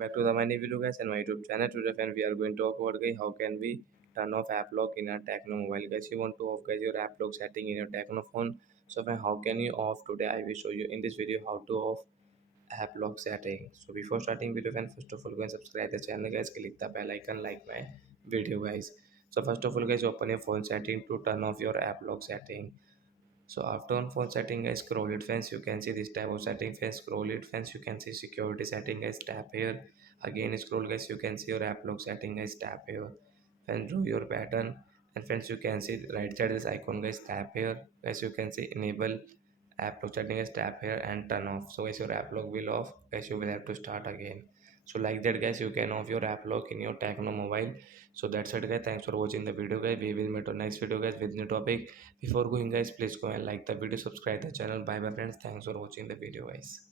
Back to the my new video guys and my YouTube channel. Today friend we are going to talk about guys how can we turn off app lock in our Tecno mobile. Guys, you want to off guys your app lock setting in your Tecno phone. So friend, how can you off? Today I will show you in this video how to off app lock setting. So before starting video friend, first of all go and subscribe the channel guys, click the bell icon, like my video guys. So first of all guys, open your phone setting to turn off your app lock setting. So after on phone setting guys, scroll it fence, you can see this type of setting fence. Scroll it fence, you can see security setting guys, tap here. Again scroll guys, you can see your app lock setting guys, tap here. Then draw your pattern, and friends you can see right side this icon guys, tap here. Guys you can see enable app lock setting guys, tap here and turn off. So guys your app lock will off guys, you will have to start again. So like that guys, you can off your app lock in your Tecno mobile. So that's it guys, thanks for watching the video guys. We will meet on next video guys with new topic. Before going guys, please go and like the video, subscribe the channel. Bye bye friends, thanks for watching the video guys.